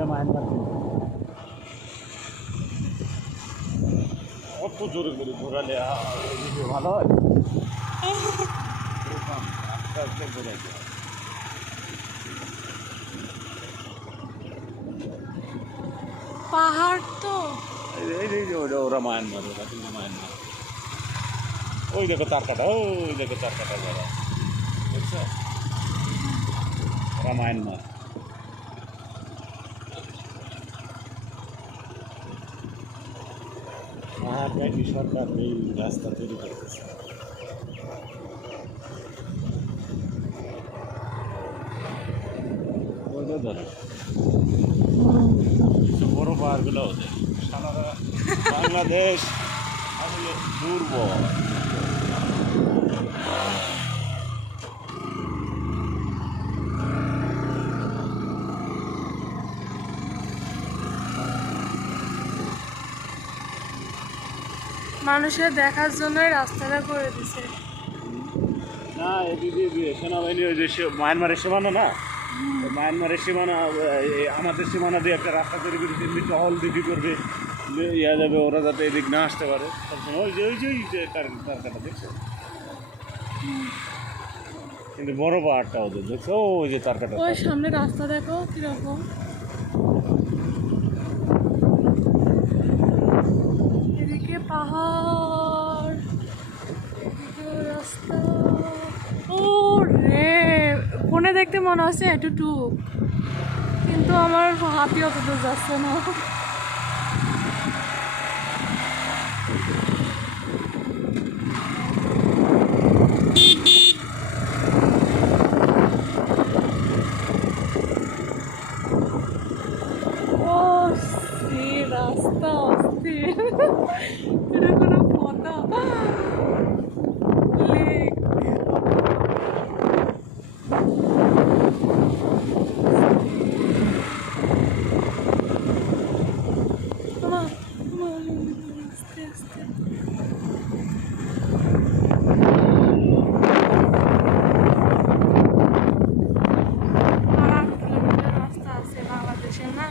এটা মায়ানমার কত জোরে করে ঘোরালে ভালো হয়। পাহাড় তো ওরা মায়ানমার, ওরা কিন্তু মায়ানমার। ওই দেখো তার কাটা, ওই দেখো তার কাটা যারা, বুঝছো? ওরা মায়ানমার। মায়ানমার সরকার এই রাস্তা তৈরি করতেছে। ধরো বড় পাহাড়গুলো ওদের সারা বাংলাদেশ আসলে দুর্বল। মানুষের দেখার জন্যই রাস্তাটা করে দিছে। না এদিকে সেনাবাহিনী ওই যে মায়ানমারের সীমানা না, মায়ানমারের সীমানা আমাদের সীমানা দিয়ে একটা রাস্তা তৈরি করে এমনি টহল দিদি করবে, ইয়া যাবে ওরা যাতে এদিক না আসতে পারে। ওই যে তার কাটা দেখছো, কিন্তু বড় পাহাড়টা ওদের দেখছো, ওই যে তার কাটা। ওই সামনে রাস্তা দেখো কিরকম, এদিকে পাহাড়, এদিকে রাস্তা। ও রে, ফোনে দেখতে মনে হচ্ছে এতটুক, কিন্তু আমার হাতি অত দূর যাচ্ছে না। রাস্তা অস্থির, এটা কোনো পথা লেক। আস্তে আস্তে রাস্তা আছে বাংলাদেশে না।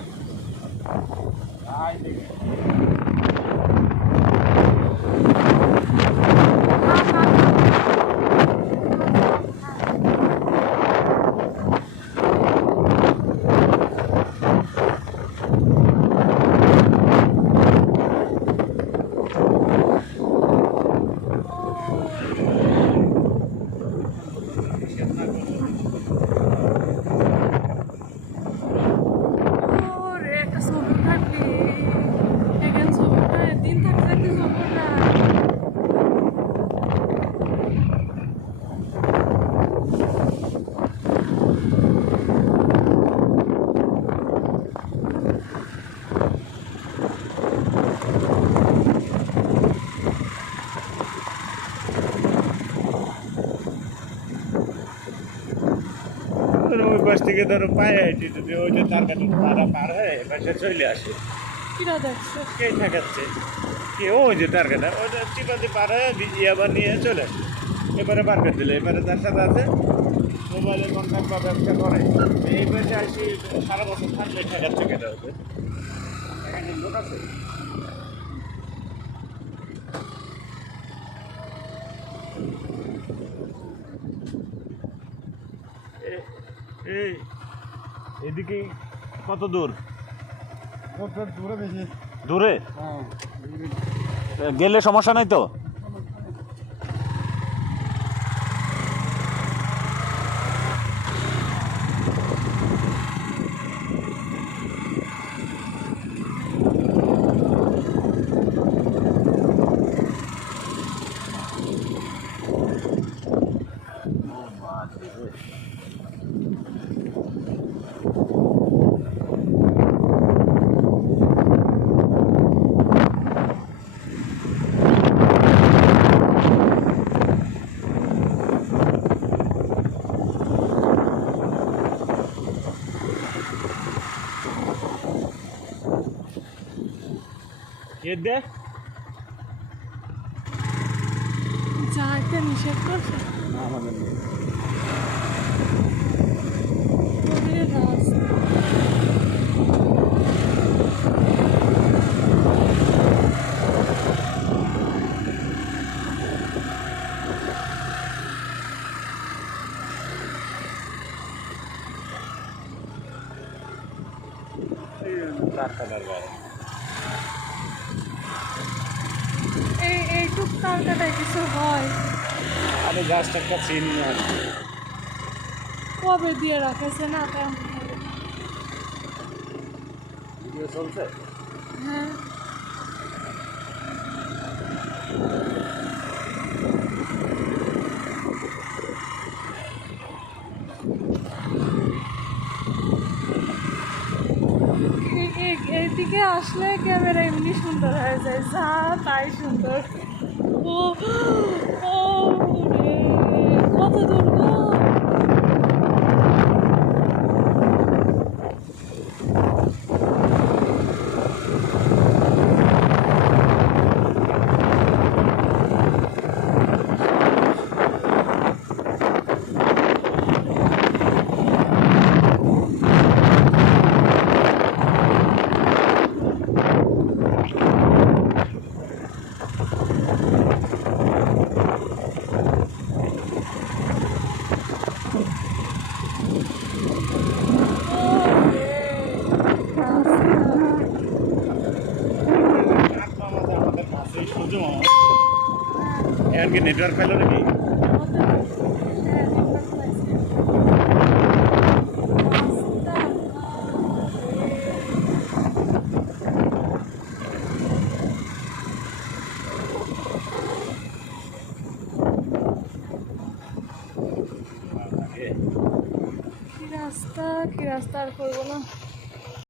ওই পাশ থেকে ধরো পায়ে হাঁটি যদি ওই যে তার কাছে তারা পার হয়ে পাশে চলে আসে। কিরা দেখছো কে ঠেকাচ্ছে কি? ওই যে তার কাটা ওইটা চিপাতে পার হয়ে আবার নিয়ে চলে আসে, এবারে বার করে দিলে এবারে তার সাথে আছে মোবাইলে কন্ট্যাক্ট বা ব্যবসা করে। এই পাশে আসি সারা বছর থাকলে ঠেকাচ্ছে কেটা হচ্ছে, এখানে লোক আছে। এই এদিকে কত দূর? দূরে বেশি দূরে গেলে সমস্যা নাই তো? দে যাইতে নিষেধ করছে আমাদের রাস্তা। কারখানার বাইরে। এইটুক তার কাটায় কিছু হয়? আমি জাস্ট একটা চিনি আর কি। কবে দিয়ে রাখেছে না তেমন? ভিডিও চলছে। হ্যাঁ। এইদিকে আসলে ক্যামেরা এমনি সুন্দর হয়ে যায়, যা তাই সুন্দর। ও ও রে, কত দূর গো! আমাদের কাছেই সুযোগ এখন কি নেটওয়ার্ক পেলো নাকি? কি রাস্তা আর করবো না।